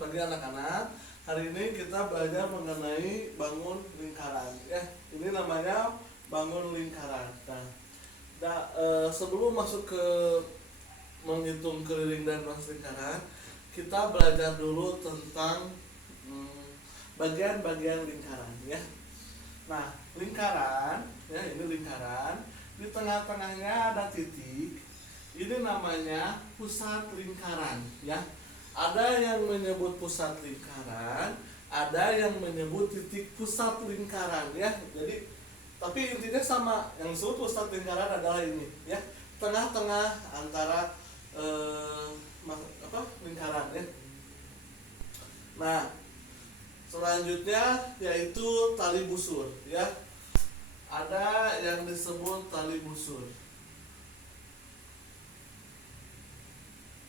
Selamat pagi anak-anak. Hari ini kita belajar mengenai bangun lingkaran. Ya, ini namanya bangun lingkaran. Sebelum masuk ke menghitung keliling dan luas lingkaran, kita belajar dulu tentang bagian-bagian lingkaran. Ya. Nah, lingkaran, ya ini lingkaran. Di tengah-tengahnya ada titik. Ini namanya pusat lingkaran. Ya. Ada yang menyebut pusat lingkaran, ada yang menyebut titik pusat lingkaran, ya. Jadi, tapi intinya sama. Yang disebut pusat lingkaran adalah ini, ya, tengah-tengah antara lingkaran, ya. Nah, selanjutnya yaitu tali busur, ya. Ada yang disebut tali busur.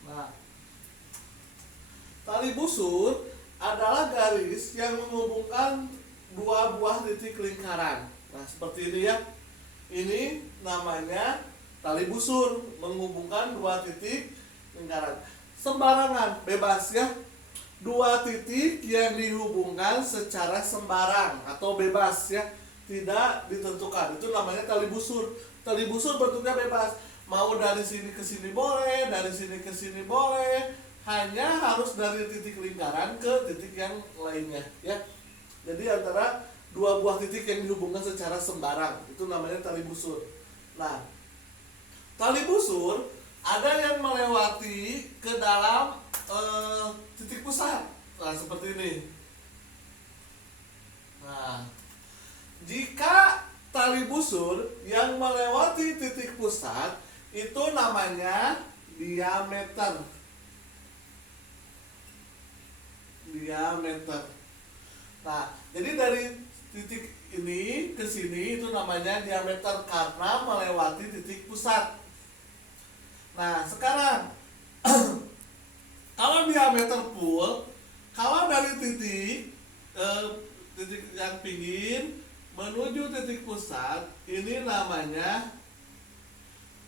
Nah, tali busur adalah garis yang menghubungkan dua buah titik lingkaran. Nah, seperti ini, ya. Ini namanya tali busur, menghubungkan dua titik lingkaran. Sembarangan, bebas, ya. Dua titik yang dihubungkan secara sembarang atau bebas, ya. Tidak ditentukan. Itu namanya tali busur. Tali busur bentuknya bebas. Mau dari sini ke sini boleh, dari sini ke sini boleh. Hanya harus dari titik lingkaran ke titik yang lainnya, ya. Jadi antara dua buah titik yang dihubungkan secara sembarang, itu namanya tali busur. Nah, tali busur ada yang melewati ke dalam titik pusat. Nah, seperti ini. Nah, jika tali busur yang melewati titik pusat itu namanya diameter. Nah, jadi dari titik ini ke sini itu namanya diameter karena melewati titik pusat. Nah, sekarang kalau diameter full, kalau dari titik yang pinggir menuju titik pusat, ini namanya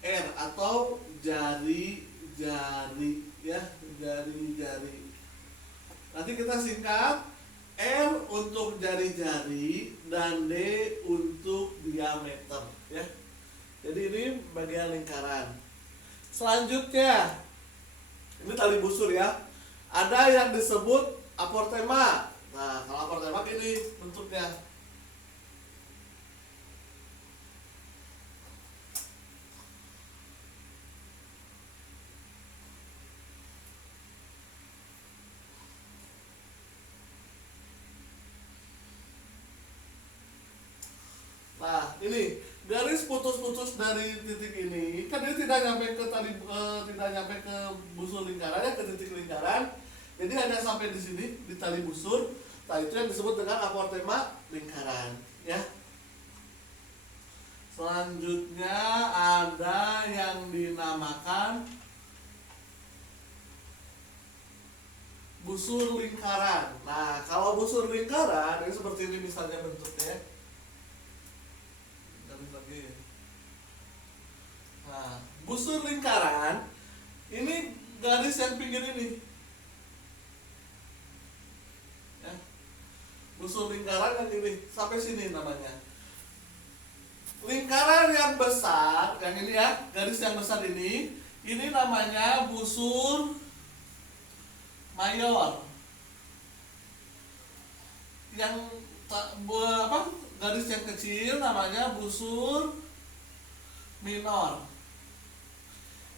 R atau jari-jari, ya, jari-jari. Nanti kita singkat R untuk jari-jari dan D untuk diameter, ya. Jadi ini bagian lingkaran. Selanjutnya, ini tali busur, ya. Ada yang disebut aportema. Nah, kalau aportema ini bentuknya. Nah, ini garis putus-putus dari titik ini, kan dia tidak nyampe ke busur lingkaran, ya, ke titik lingkaran. Jadi hanya sampai di sini di tali busur. Nah, itu yang disebut dengan aportema lingkaran, ya. Selanjutnya ada yang dinamakan busur lingkaran. Nah, kalau busur lingkaran ini seperti ini misalnya bentuknya. Nah, busur lingkaran ini garis yang pinggir ini, ya. Busur lingkaran yang ini sampai sini namanya. Lingkaran yang besar, yang ini, ya, garis yang besar ini namanya busur mayor. Yang garis yang kecil namanya busur minor.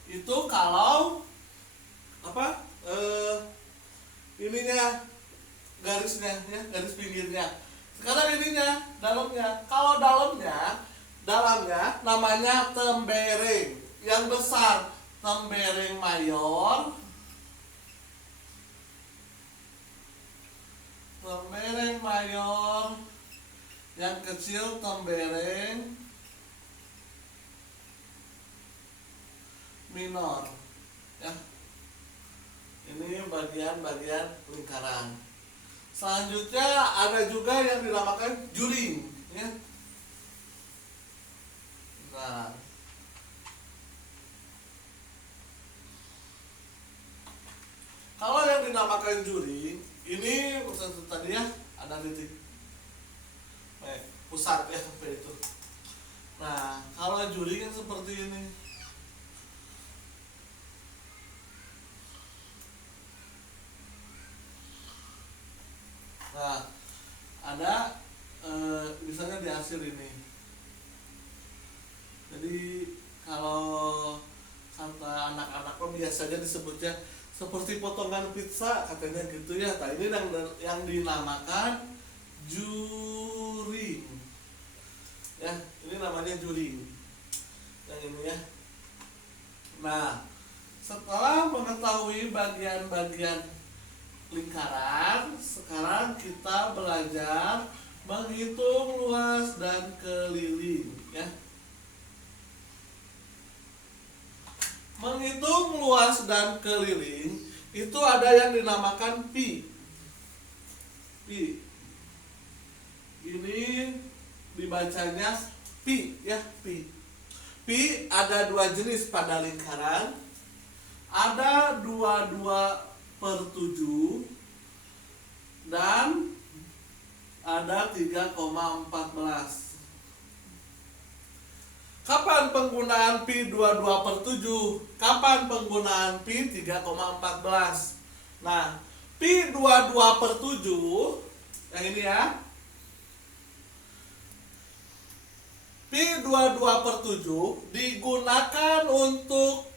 Itu kalau ininya garisnya, ya, garis pinggirnya. Sekarang ininya dalamnya. Kalau dalamnya namanya tembereng. Yang besar tembereng mayor, yang kecil tembereng minor, ya. Ini bagian-bagian lingkaran. Selanjutnya ada juga yang dinamakan juring, ya. Nah, kalau yang dinamakan juring ini tadi ya ada titik pusat ya sampai itu. Nah kalau juri kan seperti ini. Nah ada misalnya di hasil ini. Jadi kalau kata anak-anak biasanya disebutnya seperti potongan pizza katanya gitu ya. Nah ini yang dinamakan juring ya, ini namanya juring yang ini ya. Nah setelah mengetahui bagian-bagian lingkaran, sekarang kita belajar menghitung luas dan keliling ya. Menghitung luas dan keliling itu ada yang dinamakan pi. Pi. Ini dibacanya pi ya, pi. Pi ada dua jenis pada lingkaran. Ada 22/7 dan ada 3,14. Kapan penggunaan pi 22/7? Kapan penggunaan pi 3,14? Nah, pi 22/7 yang ini ya. Pi 22/7 digunakan untuk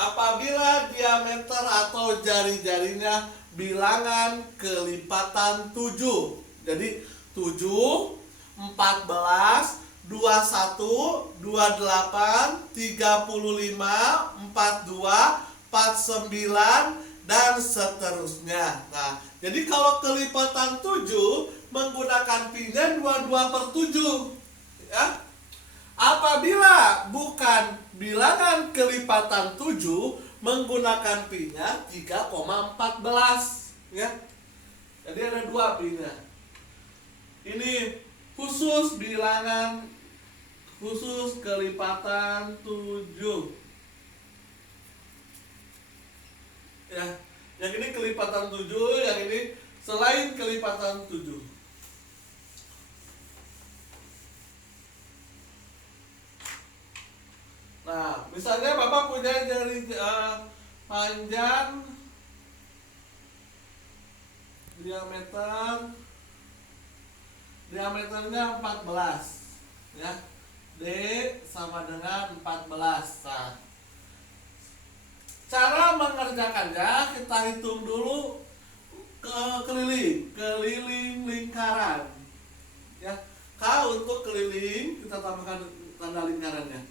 apabila diameter atau jari-jarinya bilangan kelipatan 7. Jadi 7, 14, 21, 28, 35, 42, 49 dan seterusnya. Nah, jadi kalau kelipatan 7 menggunakan pi-nya 22/7 ya. Apabila bukan bilangan kelipatan 7 menggunakan pi-nya 3,14 ya. Jadi ada dua pi-nya. Ini khusus bilangan khusus kelipatan 7 ya. Yang ini kelipatan 7, yang ini selain kelipatan 7. Nah, misalnya Bapak punya jari panjang diameternya 14 ya. D sama dengan 14. Nah, cara mengerjakannya kita hitung dulu keliling lingkaran ya. K untuk keliling kita tambahkan tanda lingkarannya.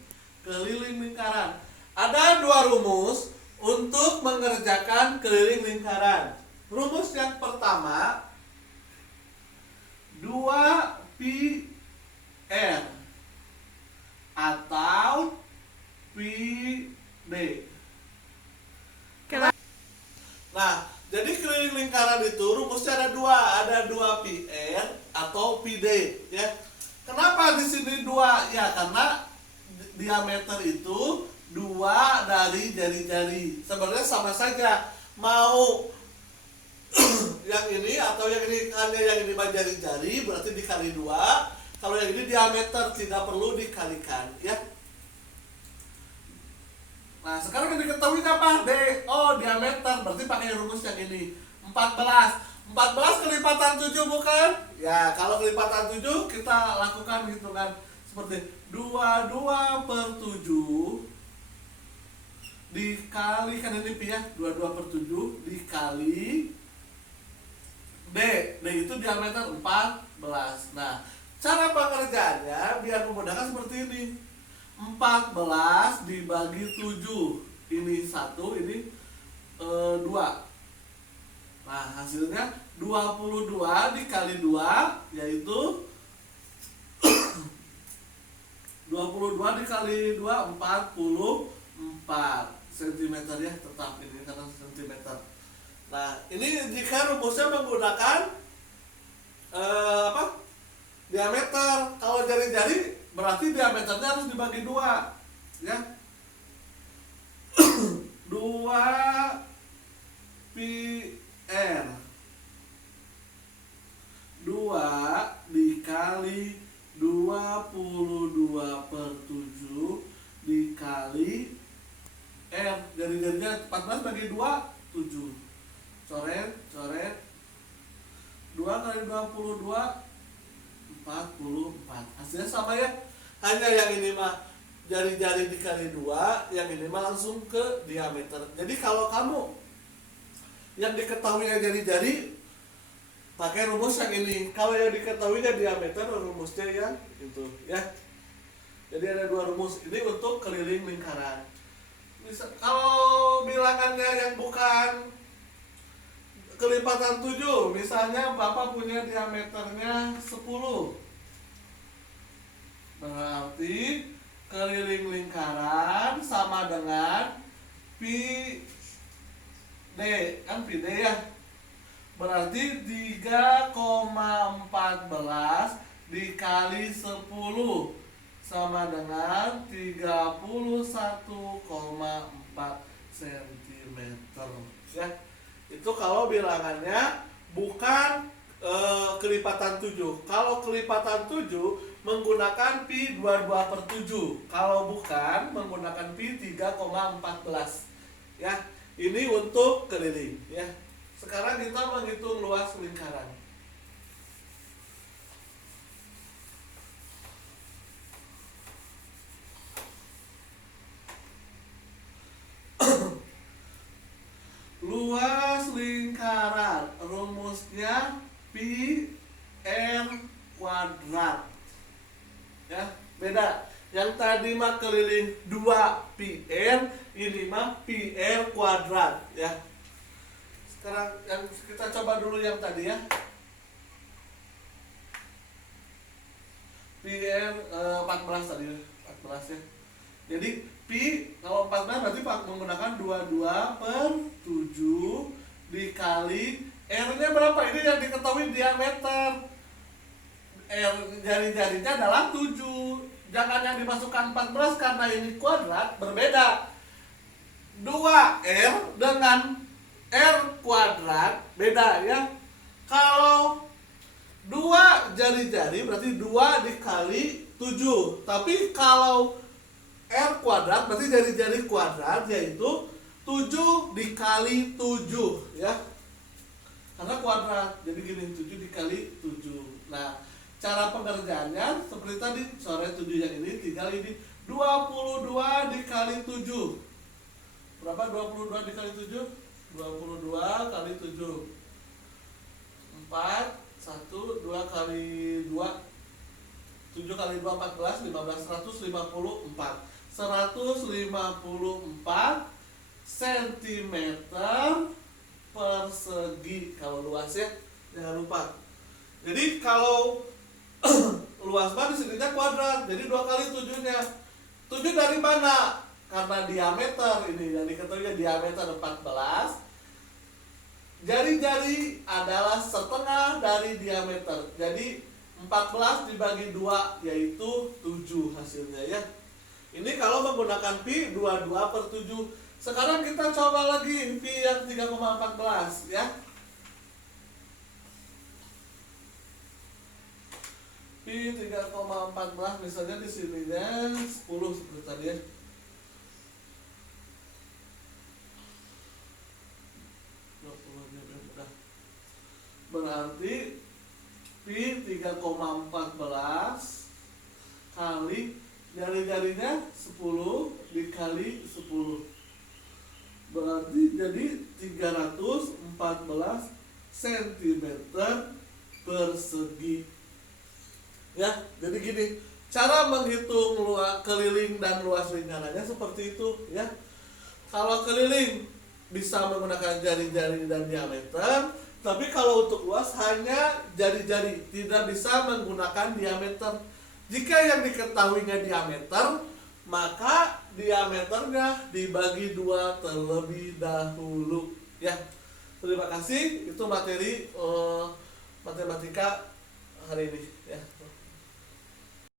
Keliling lingkaran. Ada dua rumus untuk mengerjakan keliling lingkaran. Rumus yang pertama 2pi r atau pi d. Nah, jadi keliling lingkaran itu rumusnya ada 2pi r atau pi d ya. Kenapa di sini 2? Ya karena diameter itu 2 dari jari-jari. Sebenarnya sama saja, mau yang ini atau yang ini, hanya yang ini jari-jari berarti dikali 2. Kalau yang ini diameter tidak perlu dikalikan ya. Nah sekarang yang diketahui apa? D. Oh diameter, berarti pakai rumus yang ini 14 kelipatan 7 bukan? Ya kalau kelipatan 7 kita lakukan hitungan seperti 22/7 dikali, kan ini pi ya, 22/7 dikali D. D itu diameter 14. Nah, cara pengerjaannya biar memudahkan seperti ini. 14 dibagi 7. Ini 1, ini 2. Nah, hasilnya 22 dikali 2 yaitu 22 dikali 2 44 cm ya, tetap ini karena cm. Nah, ini jika rumusnya menggunakan diameter. Kalau jari-jari berarti diameternya harus dibagi 2 ya. 2 pi r coret, 2 kali 22 44. Hasilnya sama ya. Hanya yang ini mah jari-jari dikali 2, yang ini mah langsung ke diameter. Jadi kalau kamu yang diketahuinya jari-jari, pakai rumus yang ini. Kalau yang diketahuinya diameter, rumusnya yang itu ya. Jadi ada dua rumus. Ini untuk keliling lingkaran. Kalau bilangannya yang bukan kelipatan 7, misalnya Bapak punya diameternya 10, berarti keliling lingkaran sama dengan pi D, kan pi D ya, berarti 3,14 dikali 10 sama dengan 31,4 cm ya. Itu kalau bilangannya bukan kelipatan 7. Kalau kelipatan 7 menggunakan pi 22/7. Kalau bukan menggunakan pi 3,14 ya. Ini untuk keliling ya. Sekarang kita menghitung luas lingkaran. Luas lingkaran rumusnya pi r kuadrat ya, beda. Yang tadi mah keliling 2 pi r, ini mah pi r kuadrat ya. Sekarang yang kita coba dulu yang tadi ya, pi r 14 tadi 14 ya. Jadi pi kalau 14 berarti menggunakan 22/7 dikali R-nya berapa? Ini yang diketahui diameter. R jari-jarinya adalah 7. Jangan yang dimasukkan 14 karena ini kuadrat, berbeda. 2R dengan R kuadrat beda ya. Kalau 2 jari-jari berarti 2 dikali 7. Tapi kalau R kuadrat berarti jari-jari kuadrat, yaitu 7 dikali 7 ya. Karena kuadrat, jadi gini, 7 dikali 7. Nah, cara pengerjaannya seperti tadi, coret 7 yang ini tinggal ini 22 dikali 7. Berapa 22 dikali 7? 22 kali 7 4, 1, 2 kali 2 7 kali 2 14, 15, 154 cm persegi kalau luas ya, jangan lupa. Jadi kalau luas mah disininya kuadrat, jadi 2 kali 7-nya. 7 dari mana? Karena diameter ini yang diketahui diameter 14. Jari-jari adalah setengah dari diameter. Jadi 14 dibagi 2 yaitu 7 hasilnya ya. Ini kalau menggunakan pi 22/7. Sekarang kita coba lagi pi yang 3,14 ya. Pi 3,14 misalnya di sininya 10 seperti tadi ya. Berarti pi 3,14 kali jari-jarinya 10 dikali 10, berarti jadi 314 cm persegi ya. Jadi gini cara menghitung luas keliling dan luas lingkarannya seperti itu ya. Kalau keliling bisa menggunakan jari-jari dan diameter, tapi kalau untuk luas hanya jari-jari, tidak bisa menggunakan diameter. Jika yang diketahuinya diameter, maka diameternya dibagi 2 terlebih dahulu ya. Terima kasih, itu materi matematika hari ini ya.